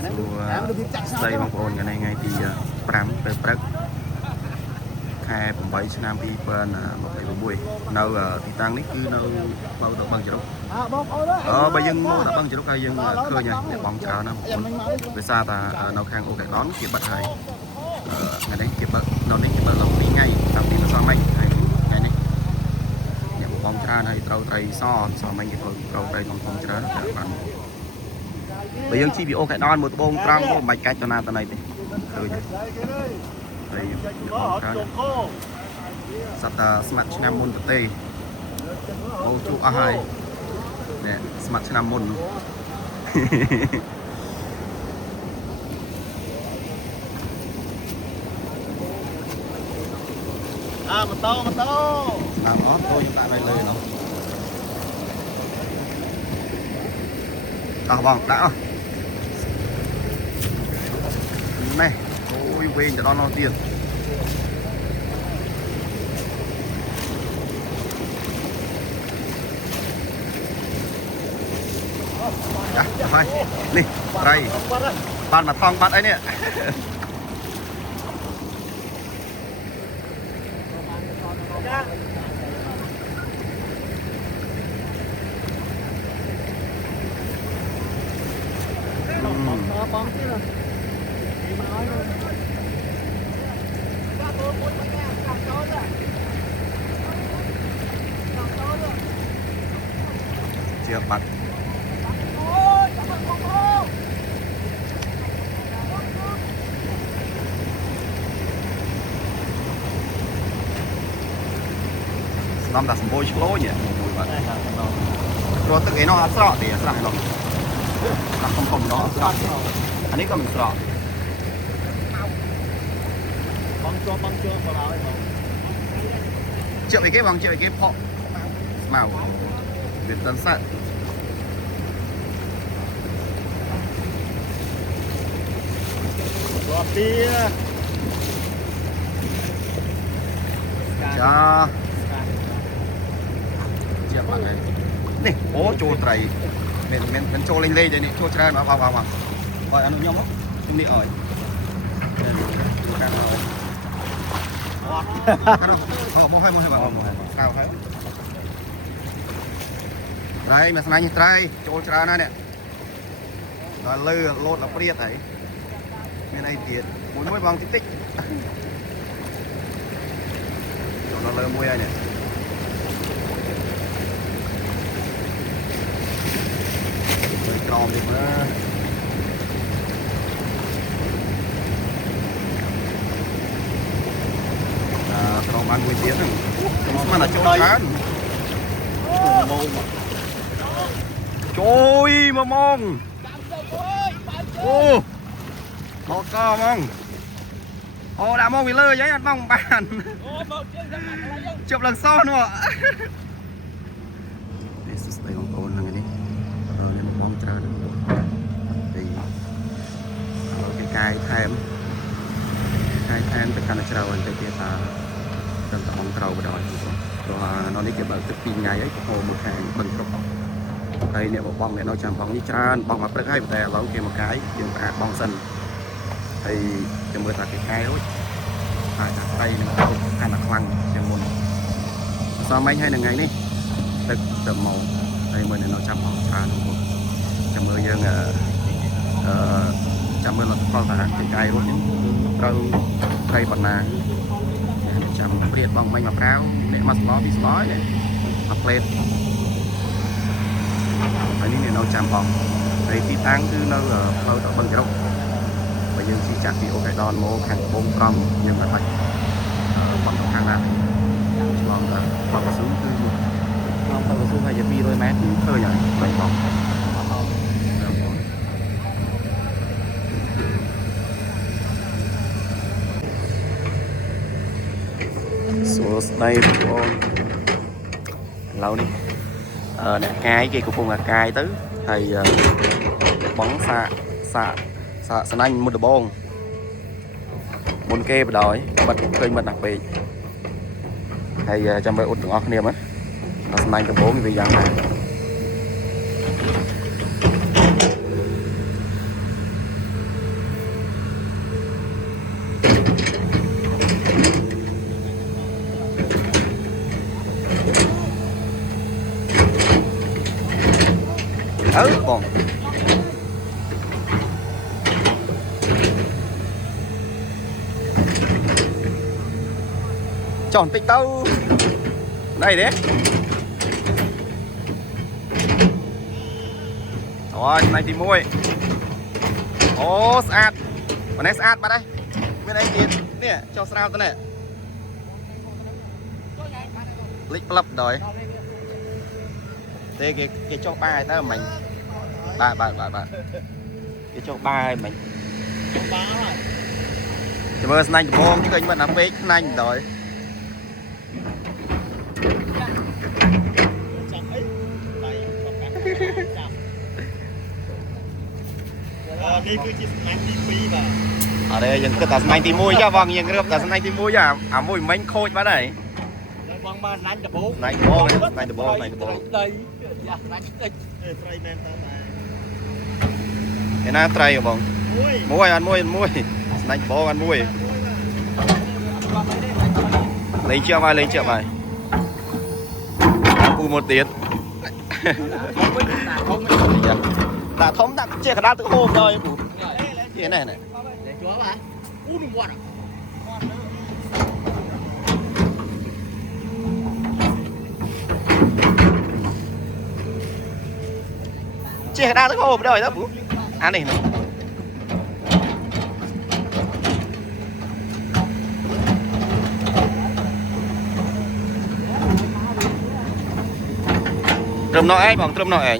ស្ដីបងប្អូនថ្ងៃថ្ងៃទី5ពេលព្រឹកខែ8ឆ្នាំ2026នៅទីតាំងនេះគឺនៅបៅតបឹងជ្រុកបងប្អូនបើយើងមកដល់បឹងជ្រុកហើយយើងឃើញហើយអ្នកបងច្រើនណាបងប្អូនដោយសារតែនៅខាងអូកេដនគេបិទហើយថ្ងៃនេះគេបិទនៅនេះគេបិទឡើង2ថ្ងៃតាំងពីម្សិលមិញហើយថ្ងៃនេះអ្នកបងច្រើនហើយត្រូវត្រីសមិញគេត្រូវត្រីក្នុងធំច្រើនតែបានបើយើងជីពីអូកេដនមួយត្បូងត្រង់មិនបាច់កាច់ទៅណាទៅណីទេឃើញហើយច្រើនសត្វតាស្មាត់ឆ្នាំមុនទៅទេអូជួអស់ហើយនេះស្មាត់ឆ្នាំមុនម៉ូតូស្ដាប់អត់tôiខ្ញុំដាក់នៅលើនោះតោះបងដាក់អស់នេះអូយវែងទៅដល់នោះទៀតហើយនេះត្រីបានមកថងបាត់អីនេះបងទៀតមកឲ្យជាបាត់ស្ដំតែសម្បូរឆ្លូញមួយបាត់ព្រោះទឹកឯនោះអត់ស្រក់ទេស្រះឯនោះស្រះធំនោះអត់ស្រក់អានេះក៏មិនស្រក់បងជួបមកឲ្យបងជឿអីគេបងជឿអីគេផកស្មៅវាមិនសាក់រត់ទីចាជាបាត់ហើយនេះអូចូលត្រីមិនចូលលេងទេនេះចូលច្រើនអស់បងបើអានោះខ្ញុំនេះអើយខាងអត់ខាងមកហើយបងខៅហើយត្រីមកស្នាញ់ត្រីចូលច្រើនណាស់នេះដល់លើលោតដល់ព្រាតហើយមានអីទៀតមួយបងតិចចូលដល់លើមួយហើយនេះក្រោមនេះមើលក្រោមបានមួយទៀតហ្នឹងស្មានតែចូលច្រើនជួយមកម៉ងអូមកកហ្មងអូដាក់មកពីលើអញ្ចឹងអត់បងបានជប់ឡើងសោះនោះនេះសួស្ដីបងប្អូនហ្នឹងនេះខ្ញុំបងច្រើនទីគេកាយថែមទៅកាន់តែច្រើនទៅទៀតថាដល់តំងក្រៅបដ ព្រោះនៅនេះគេបើកទឹក2ថ្ងៃហើយហូរមួយខាងបឹងគ្រប់ហើយអ្នកបងអ្នកនៅចាំបងនេះច្រើនបងមកព្រឹកហើយតែឥឡូវគេមកកាយយើងប្រអាតបងសិនហើយចាំមើលថាគេកាយរួចហើយថាស្ដីនឹងទៅកាន់តែខ្លាំងជាងមុនសមមិញហើយថ្ងៃនេះទឹកទៅមកហើយមើលអ្នកនៅចាំបងច្រើនចាំមើលយើងចាំមើលលទ្ធផលថាគេកាយរួចត្រូវត្រីប៉ុណ្ណាចាំព្រាតបងមិញមកប្រាវអ្នកមកស្លោពីស្លោនេះមកផ្លេតហើយនេះនៅចាំបងហើយទីតាំងគឺនៅផ្លូវទៅបឹងជ្រុកបើយើងជិះចាក់ពីអូកេដនមកខាងត្បូងត្រង់យើងមិនបាច់បងទៅខាងណាឆ្លងទៅបងកស៊ូគឺឆ្លងទៅកស៊ូហើយជា200ម៉ែត្រឃើញហើយបងបងសួស្ដីបងប្អូនឥឡូវនេះអ្នកកាយគេកំពុងតែកាយទៅហើយបងសាកស្នាញ់មុនដំបងមុនគេបដ ாய் បិទឃើញមិនដល់ពេកហើយចាំមើលអ៊ុតទាំងអស់គ្នាមើលស្នាញ់ដំបងវាយ៉ាងណា បង ចុះបន្តិចទៅណៃទេអូយថ្ងៃទី1អូស្អាតប៉ុណ្ណេះស្អាតបាត់ហើយមានអីទៀតនេះចុះស្រាវទៅនេះលិចផ្លឹបដល់ទេគេចុះបាយទៅមិញបាទគេចុះបាយមិញ Ba rồi. ចាំមើលស្នាញ់ដំបងឃើញមិនអាពេកខ្នាញ់ដល់ Chậm ấy. Đây, còn cả chậm. Đây cứ chỉ nắng đi phi mà. អត់ទេយើងគិតថាស្នាញ់ទី1ចាបងយើងរឹបតែស្នាញ់ទី1ចាអាមួយមិញខូចបាត់ហើយ Con ba nắng đập bố. ស្នាញ់ដំបងស្នាញ់ដំបងស្នាញ់ដំបង Đây. Dạ, nắng đây. Đây, men tao mà. ឯណាត្រីបង Ui. មួយអត់មួយស្នាញ់ដំបងអត់មួយលេងជឿមកលេងជឿមកពូមកទៀតដាក់ធំដាក់ជាកដាលទឹកហូបដល់ពូនេះណែ Để chúa bà. U đừng quạt à. ជាកដាលទឹកហូបដល់ទៅពូអានេះត្រឹមនោះឯងបងត្រឹមនោះឯង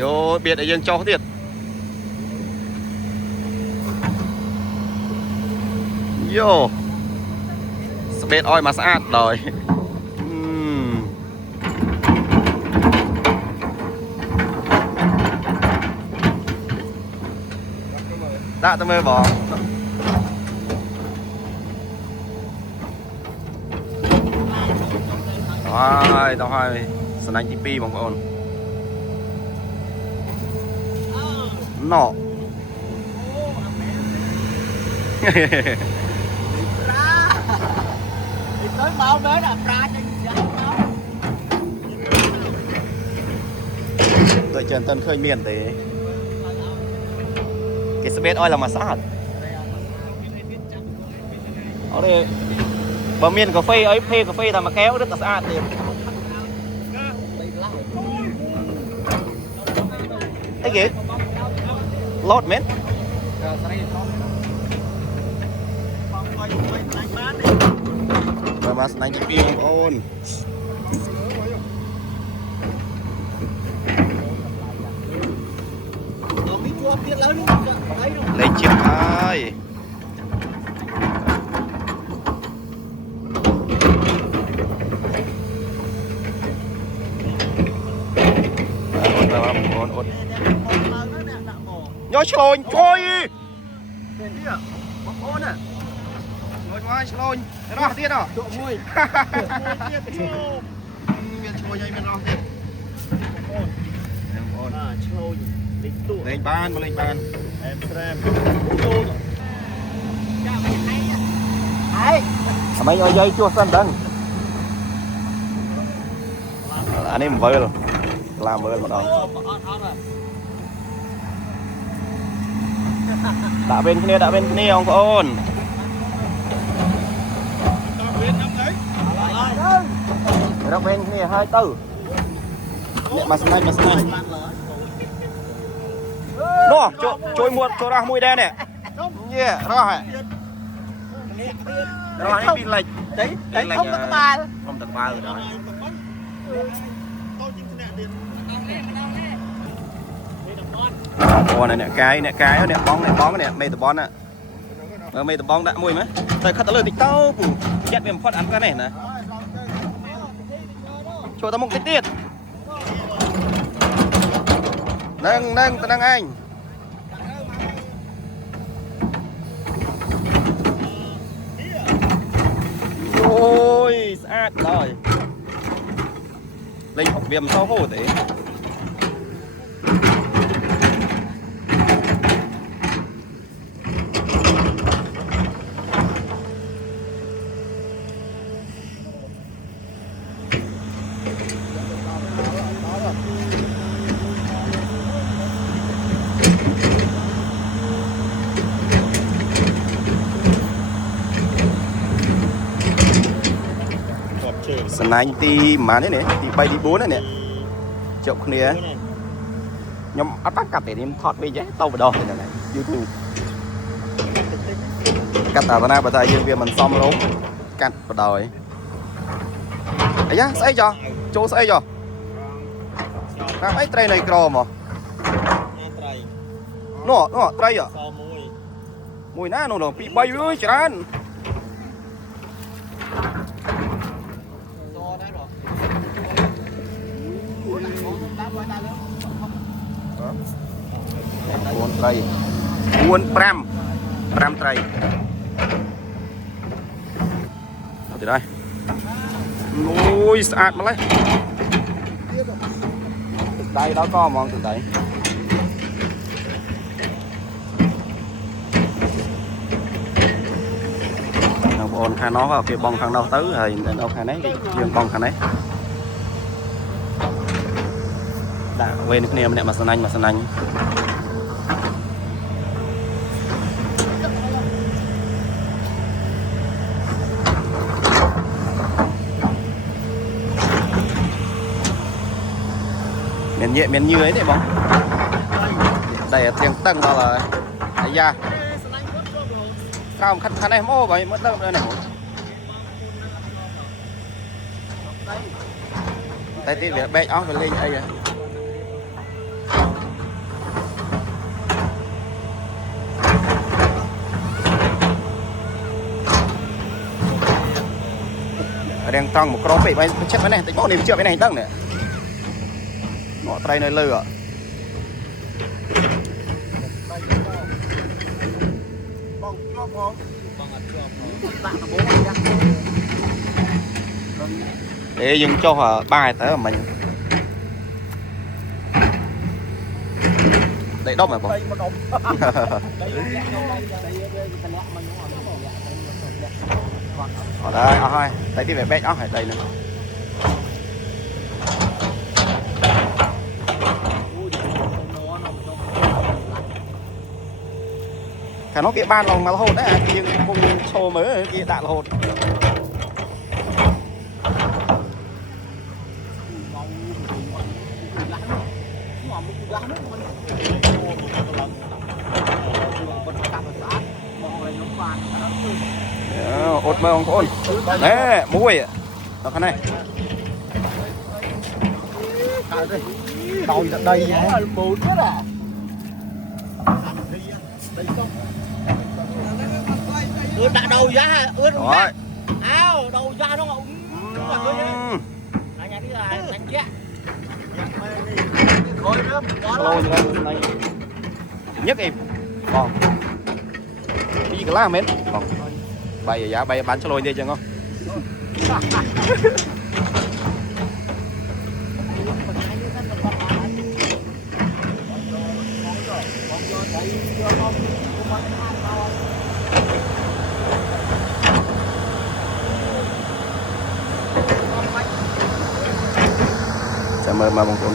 យកបៀតឲ្យយើងចុះទៀតយោស្បេតអោយមកស្អាតដល់ដាក់ទៅមើលបងហើយស្នាញ់ទី2បងប្អូនណោ Thì tới bao đấy là ra cho nó. ដូចជាអត់ទាន់ឃើញមានទេគេស្បេតអោយឡើងមកស្អាតអត់ទេបើមានកាហ្វេអីភេកាហ្វេតែមួយកែវរឹតតែស្អាតទៀតអីគេឡូតមែន มาสนายจีปีของโอนเลยเจียบไปโอนย่อชโลนโอ้ยเป็นที่อ่ะบอกโอนอ่ะโอนมาชโลนรอดที่อ่ะ Độ mùi. Miền chùa dây miền rong tiếp. À, trôi. Lên tụ. Lên ban, lên ban. Em xem. Trôi. Mấy ơi dây chua xanh đằng. Anh em vơi rồi. Làm vơi một đó. Đã bên cái này không có ôn. Đó bên này 2 tư. Nè mà này. Đó, trôi muộn cho ra mùi đen nè. Yeah, đó hả? Đó này pin lệch. Đấy, không tắc ba. Không tắc ba rồi đó. Con này nè, cái nè bóng nè, mây tờ bóng nè. Mây tờ bóng đã mùi mấy. Thời khát tớ lời tịch tao, chết về một phát ăn cái này nè. Cho tao một cái tiết. Nâng, tao nâng anh. Ôi, sát rồi. Lên học viêm sau hổ thế. sân này tí mà đấy này tí bay đi 4 đấy nè chụp kia nhóm áp bắt cặp để em thoát về chứ tao vào đâu thế này YouTube cắt tao na bà thầy dương viên mình xong luôn cắt vào đời ấy da xây cho chỗ xây cho làm ấy tray này cro mà nó tray à mùi ná nó bị bay ơi chán buôn tray buôn pram tray từ đây ôi sạch mà lấy đây đó có món từ đây ôn khai nó vào kia bong khăn đâu tới rồi đâu khai nấy dương bong khai nấy đã quên cái niềm này mà sân anh miền nhẹ miền như ấy đấy bóng đây là tiếng tầng đó là thấy ra sao khăn này mô vậy mất đâu đây này tay tí việc bẹt áo về lên đây à đang tăng một con bị bay chết cái này tính bóng này chưa cái này tăng này nó tay nơi lừa để dừng cho họ bài tới mình để đốc mà bọn ở đây thôi tay tí về bé áo đây nữa khả nó kia ban lòng mà hột đấy à nhưng cùng xô mới kia đạn hột ột mơ ông ôn nè mũi đó cái này đầu đây bốn hết à ướt đã đầu ra ướt rồi áo đầu ra nó ngọng là nhà đi là đánh chết thôi nữa này nhất em còn đi cái lá mến còn bay giá bay bán cho lôi đi chứ không sẽ mơ mà bông tồn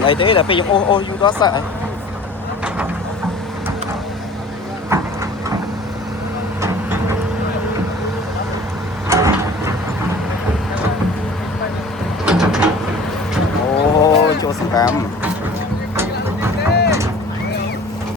ngày thế là bây giờ ô đó sợ ô chỗ sẵn cảm